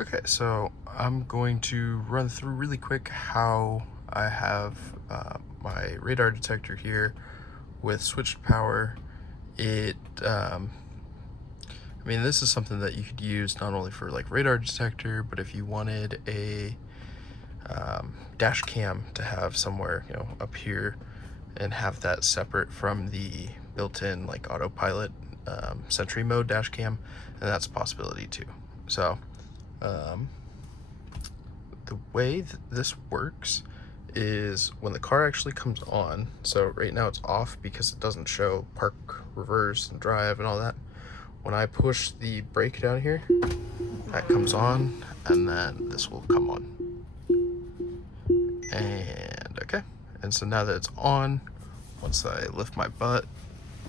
Okay, so I'm going to run through really quick how I have my radar detector here with switched power. I mean, this is something that you could use not only for like radar detector, but if you wanted a dash cam to have somewhere, up here and have that separate from the built-in like autopilot Sentry mode dash cam, and that's a possibility too. So the way that this works is when the car actually comes on, so right now it's off because it doesn't show park, reverse, and drive and all that. When I push the brake down here, that comes on, and then this will come on. And okay, and so now that it's on, once I lift my butt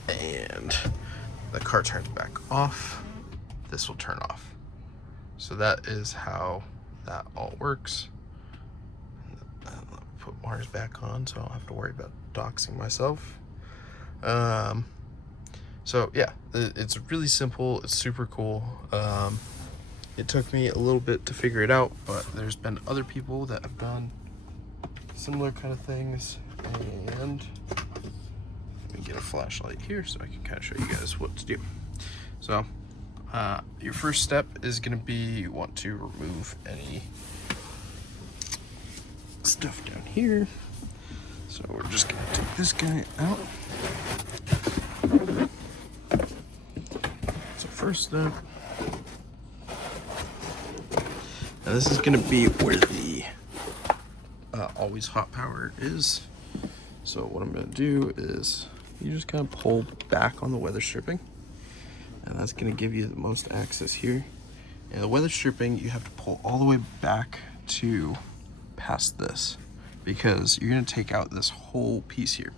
and the car turns back off, this will turn off. So that is how that all works. Put Mars back on so I don't have to worry about doxing myself. So yeah, it's really simple. It's super cool. It took me a little bit to figure it out, but there's been other people that have done similar kind of things. And let me get a flashlight here so I can kind of show you guys what to do. So your first step is going to be you want to remove any stuff down here. So we're just going to take this guy out. So first step. Now this is going to be where the always hot power is. So what I'm going to do is you just kind of pull back on the weather stripping, and that's going to give you the most access here. And the weather stripping, you have to pull all the way back to past this, because you're going to take out this whole piece here.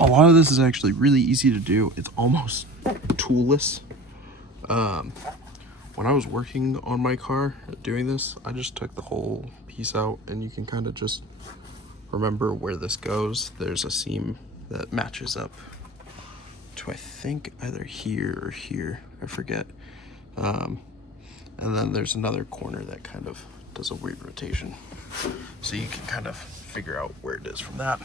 A lot of this is actually really easy to do. It's almost toolless. When I was working on my car doing this, I just took the whole piece out, and you can kind of just remember where this goes. There's a seam that matches up to, I think, either here or here, I forget. And then there's another corner that kind of does a weird rotation, so you can kind of figure out where it is from that.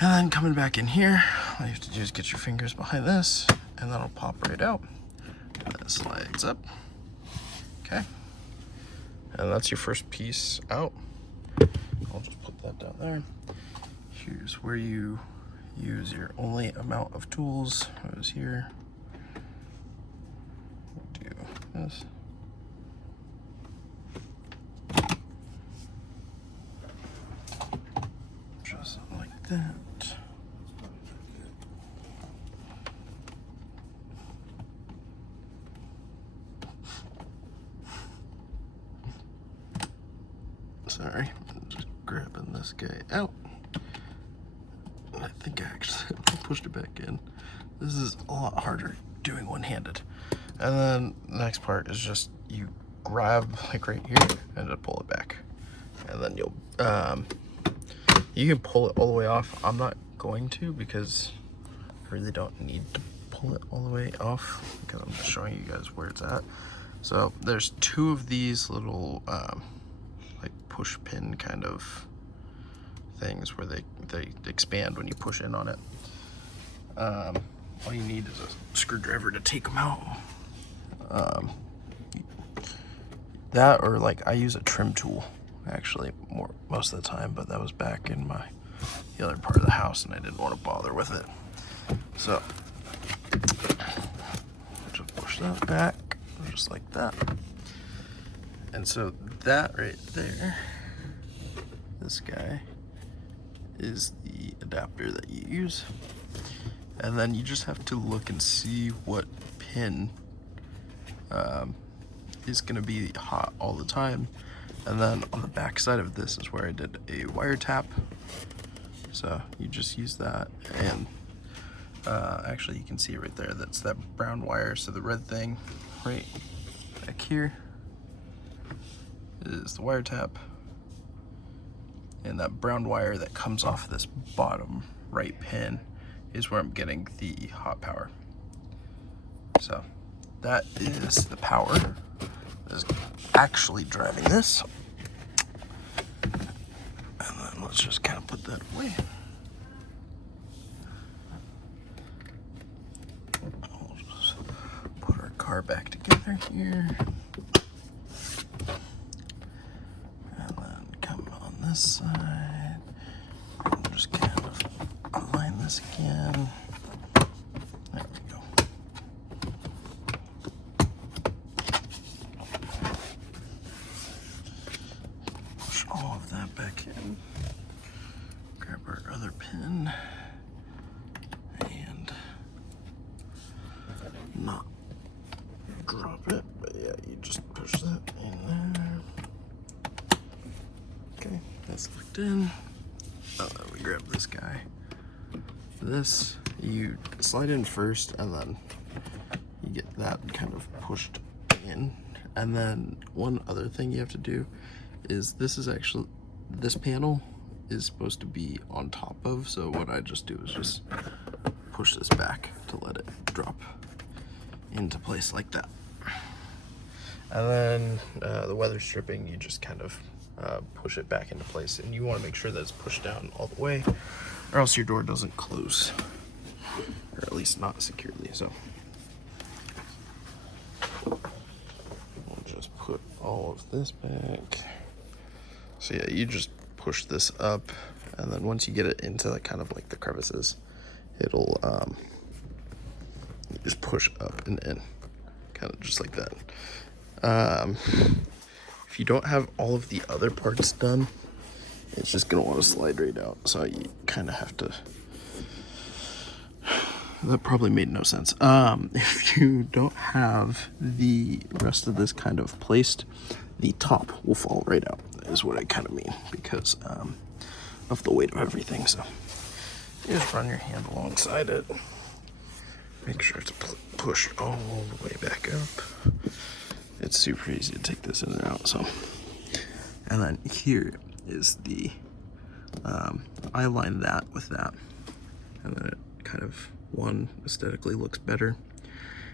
And then coming back in here, all you have to do is get your fingers behind this, and that'll pop right out, and that slides up. Okay, and that's your first piece out. I'll just put that down there. Here's where you use your only amount of tools. It was here. Do this. Just like that. Sorry, I'm just grabbing this guy out. I think I actually pushed it back in. This is a lot harder doing one-handed. And then the next part is just you grab like right here and just pull it back. And then you'll, you can pull it all the way off. I'm not going to, because I really don't need to pull it all the way off, because I'm just showing you guys where it's at. So there's two of these little like push pin kind of things where they expand when you push in on it. All you need is a screwdriver to take them out. That, or like I use a trim tool actually most of the time, but that was back in the other part of the house and I didn't want to bother with it. So just push that back just like that. And so that right there, this guy, is the adapter that you use. And then you just have to look and see what pin is going to be hot all the time. And then on the back side of this is where I did a wire tap. So you just use that, and actually you can see it right there. That's that brown wire. So the red thing right back here is the wire tap, and that brown wire that comes off this bottom right pin is where I'm getting the hot power. So that is the power that is actually driving this. And then let's just kind of put that away. We'll just put our car back together here. And then come on this side. And just kind of align this again. There we go. Push all of that back in. Grab our other pin. And not drop it, but yeah, you just push that in there. Okay, that's locked in. Then we grab this guy. This, you slide in first, and then you get that kind of pushed in. And then one other thing you have to do is this panel is supposed to be on top of, so what I just do is just push this back to let it drop into place like that. And then the weather stripping, you just kind of push it back into place, and you want to make sure that it's pushed down all the way, or else your door doesn't close, or at least not securely. So we'll just put all of this back. So yeah, you just push this up, and then once you get it into like kind of like the crevices, it'll you just push up and in, kind of just like that. If you don't have all of the other parts done, it's just gonna want to slide right out. So you kind of have to. That probably made no sense. If you don't have the rest of this kind of placed, the top will fall right out, is what I kind of mean, because of the weight of everything. So you just run your hand alongside it. Make sure it's pushed all the way back up. It's super easy to take this in and out. So, and then here is the I line that with that, and then it kind of, one, aesthetically looks better,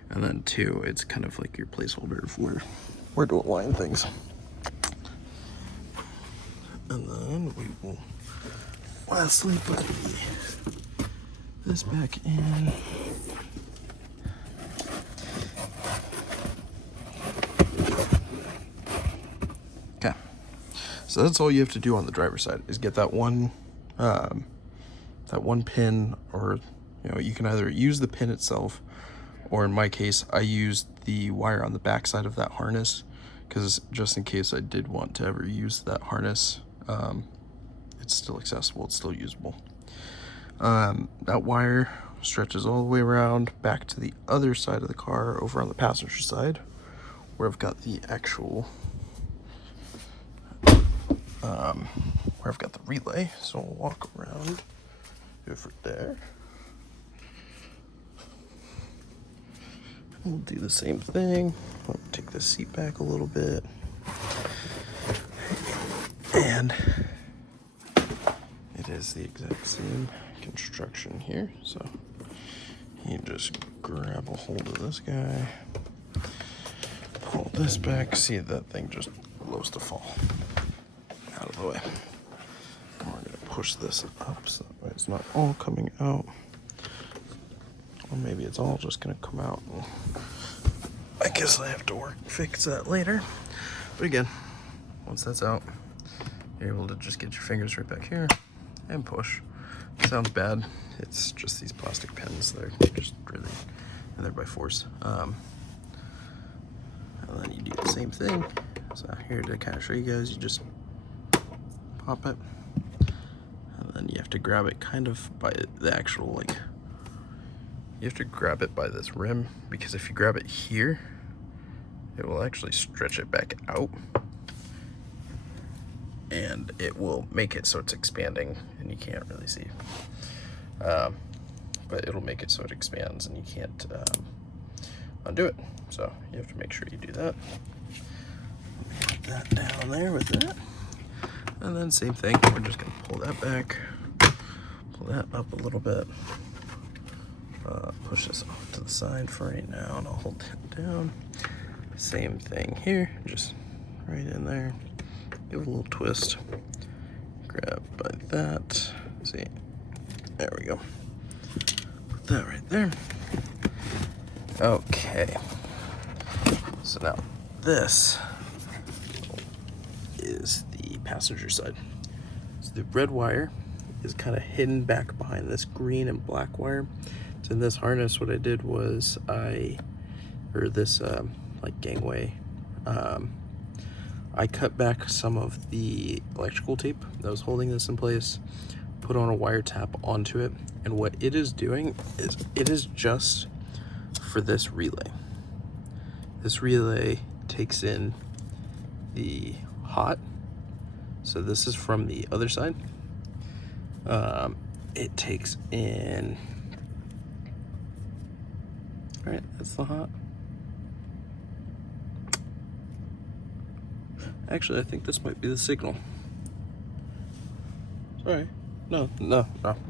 and then two, it's kind of like your placeholder of where to align things. And then we will lastly put this back in. Okay, so that's all you have to do on the driver's side, is get that one pin, or you can either use the pin itself, or in my case, I used the wire on the back side of that harness, because just in case I did want to ever use that harness, it's still accessible, it's still usable. That wire stretches all the way around back to the other side of the car, over on the passenger side, where I've got the actual where I've got the relay. So we'll walk around over there. We'll do the same thing. I'll take the seat back a little bit. And it is the exact same construction here. So you just grab a hold of this guy, pull this back. See, that thing just loves to fall out of the way. And we're gonna push this up so that way it's not all coming out. Or maybe it's all just gonna come out. I guess I have to fix that later. But again, once that's out, you're able to just get your fingers right back here and push. Sounds bad. It's just these plastic pins. They're just really, and they're by force. And then you do the same thing. So here to kind of show you guys, you just pop it, and then you have to grab it kind of by the actual, you have to grab it by this rim, because if you grab it here, it will actually stretch it back out, and it will make it so it's expanding, and you can't really see. But it'll make it so it expands, and you can't undo it. So you have to make sure you do that. Put that down there with that. And then same thing, we're just gonna pull that back, pull that up a little bit, push this off to the side for right now, and I'll hold it down. Same thing here, just right in there. Give it a little twist. Grab by that. See, there we go. Put that right there. Okay. So now this is the passenger side. So the red wire is kind of hidden back behind this green and black wire. So in this harness, what I did was this like gangway, I cut back some of the electrical tape that was holding this in place, put on a wire tap onto it, and what it is doing is it is just for this relay. This relay takes in the hot, so this is from the other side. It takes in, all right, that's the hot. Actually, I think this might be the signal. Sorry, no,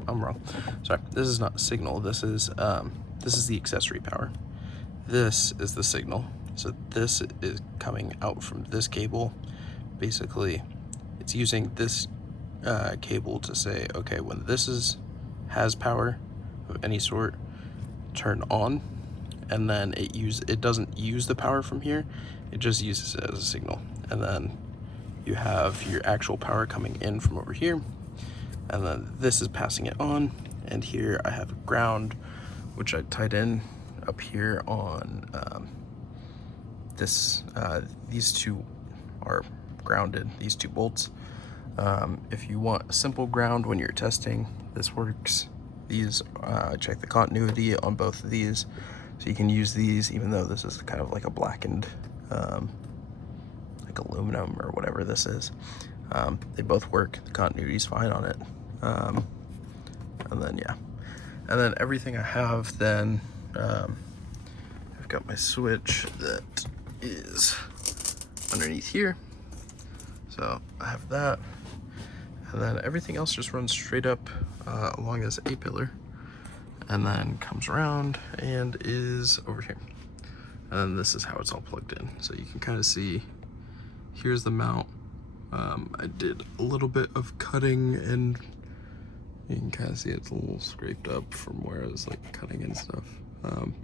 I'm wrong. Sorry, this is not signal. This is the accessory power. This is the signal. So this is coming out from this cable. Basically, it's using this cable to say, okay, when this has power of any sort, turn on, and then it doesn't use the power from here. It just uses it as a signal. And then you have your actual power coming in from over here, and then this is passing it on. And here I have ground, which I tied in up here on these two are grounded, these two bolts. If you want a simple ground when you're testing, this works. These, check the continuity on both of these. So you can use these, even though this is kind of like a blackened, like aluminum or whatever this is. They both work, the continuity's fine on it. And then, yeah. And then everything I have then, I've got my switch that is underneath here. So I have that. And then everything else just runs straight up along this A-pillar, and then comes around and is over here. And this is how it's all plugged in. So you can kind of see, here's the mount. I did a little bit of cutting, and you can kind of see it's a little scraped up from where I was like cutting and stuff.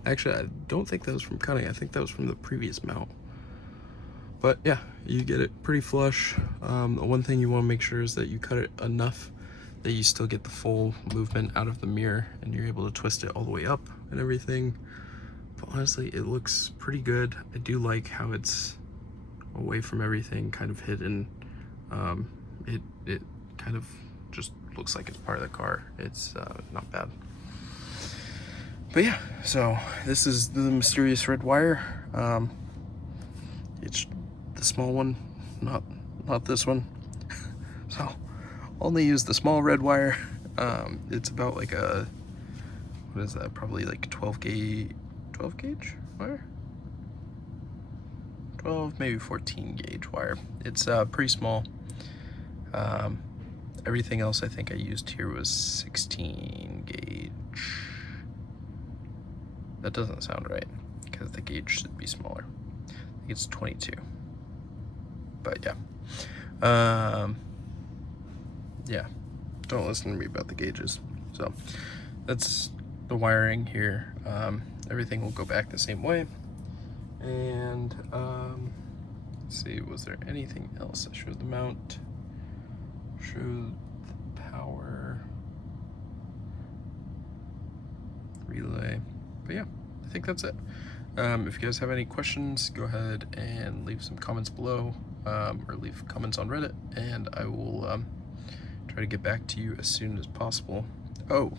Actually, I don't think that was from cutting. I think that was from the previous mount. But yeah, you get it pretty flush. The one thing you want to make sure is that you cut it enough that you still get the full movement out of the mirror, and you're able to twist it all the way up and everything. But honestly, it looks pretty good. I do like how it's away from everything, kind of hidden. It kind of just looks like it's part of the car. It's not bad. But yeah, so this is the mysterious red wire. It's the small one, not this one. So only use the small red wire. It's about like a, what is that? Probably like 12 gauge wire? 12, maybe 14 gauge wire. It's pretty small. Everything else I think I used here was 16 gauge. That doesn't sound right, because the gauge should be smaller. I think it's 22. But yeah. Yeah, don't listen to me about the gauges. So that's the wiring here. Everything will go back the same way. And let's see, was there anything else? I showed the mount, showed the power, relay. But yeah, I think that's it. If you guys have any questions, go ahead and leave some comments below, or leave comments on Reddit, and I will try to get back to you as soon as possible. Oh,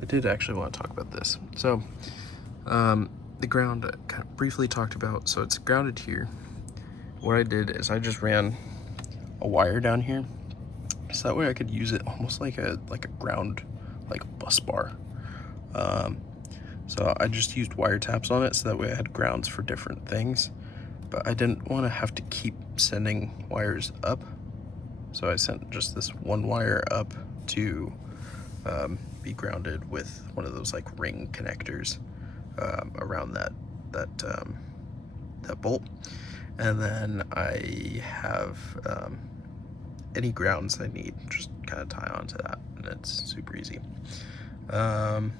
I did actually want to talk about this. So the ground I kind of briefly talked about. So it's grounded here. What I did is I just ran a wire down here, so that way I could use it almost like a ground, like a bus bar. So I just used wire taps on it, so that way I had grounds for different things. But I didn't want to have to keep sending wires up, so I sent just this one wire up to be grounded with one of those like ring connectors around that bolt. And then I have any grounds I need, just kind of tie onto that, and it's super easy. As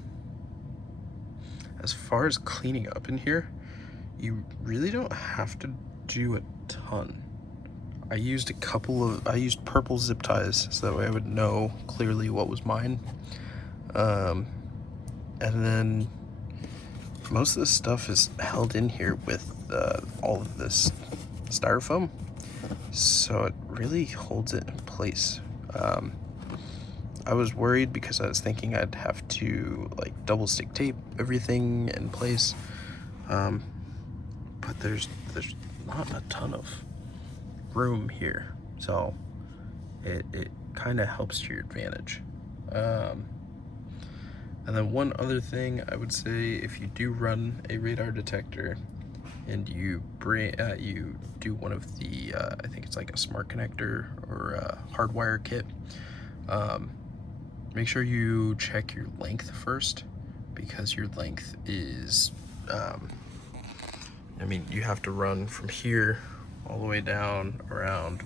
far as cleaning up in here, you really don't have to do a ton. I used purple zip ties so that way I would know clearly what was mine. And then most of this stuff is held in here with all of this styrofoam, so it really holds it in place. I was worried because I was thinking I'd have to like double stick tape everything in place, but there's not a ton of room here, so it kind of helps to your advantage. And then one other thing I would say, if you do run a radar detector and you do one of the I think it's like a smart connector or a hardwire kit, make sure you check your length first, because your length is I mean, you have to run from here all the way down, around,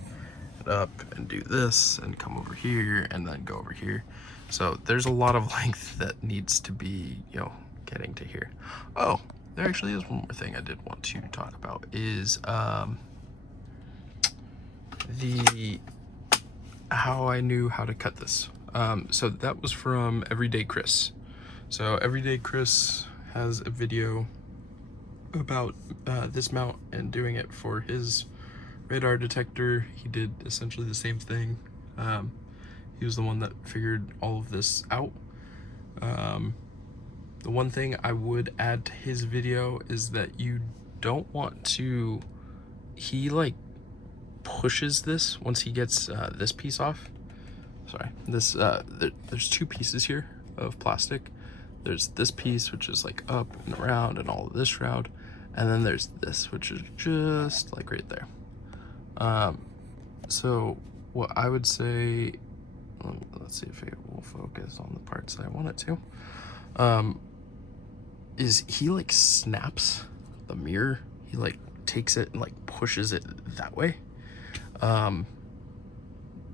and up, and do this, and come over here, and then go over here. So there's a lot of length that needs to be, you know, getting to here. Oh, there actually is one more thing I did want to talk about, is how I knew how to cut this. So that was from Everyday Chris. So Everyday Chris has a video about this mount and doing it for his radar detector. He did essentially the same thing. He was the one that figured all of this out. The one thing I would add to his video is that you don't want to, he like pushes this once he gets this piece off. Sorry, this there's two pieces here of plastic. There's this piece, which is like up and around and all of this shroud, and then there's this, which is just like right there. So what I would say, let's see if it will focus on the parts that I want it to, is he like snaps the mirror. He like takes it and like pushes it that way.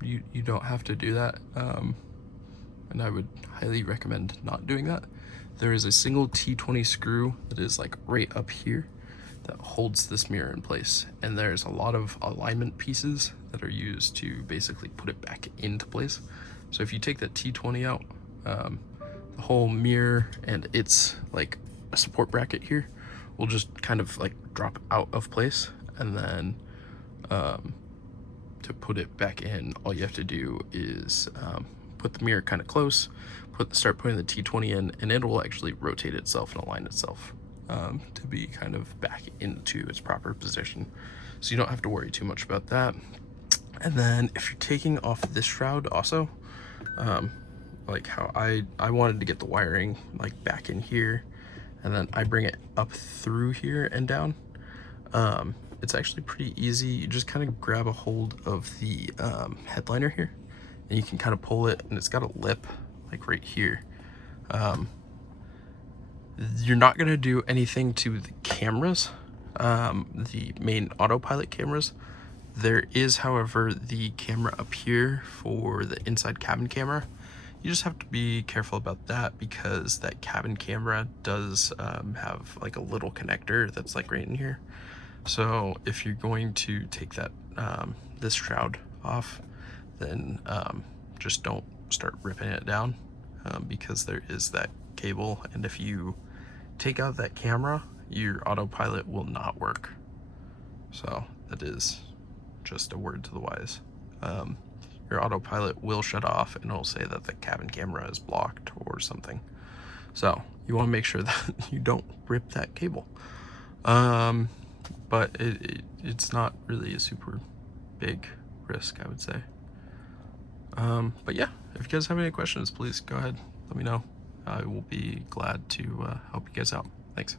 You don't have to do that, and I would highly recommend not doing that. There is a single T20 screw that is like right up here that holds this mirror in place, and there's a lot of alignment pieces that are used to basically put it back into place. So if you take that T20 out, the whole mirror and its like a support bracket here will just kind of like drop out of place, and then to put it back in, all you have to do is put the mirror kind of close, start putting the T20 in, and it will actually rotate itself and align itself to be kind of back into its proper position. So you don't have to worry too much about that. And then if you're taking off this shroud also, like how I wanted to get the wiring like back in here, and then I bring it up through here and down. It's actually pretty easy. You just kind of grab a hold of the headliner here, and you can kind of pull it, and it's got a lip like right here. You're not going to do anything to the cameras, the main autopilot cameras. There is, however, the camera up here for the inside cabin camera. You just have to be careful about that, because that cabin camera does have like a little connector that's like right in here. So if you're going to take that this shroud off, then just don't start ripping it down, because there is that cable, and if you take out that camera, your autopilot will not work. So that is just a word to the wise. Your autopilot will shut off, and it'll say that the cabin camera is blocked or something. So you want to make sure that you don't rip that cable. But it's not really a super big risk, I would say. But yeah, if you guys have any questions, please go ahead, let me know. I will be glad to help you guys out. Thanks.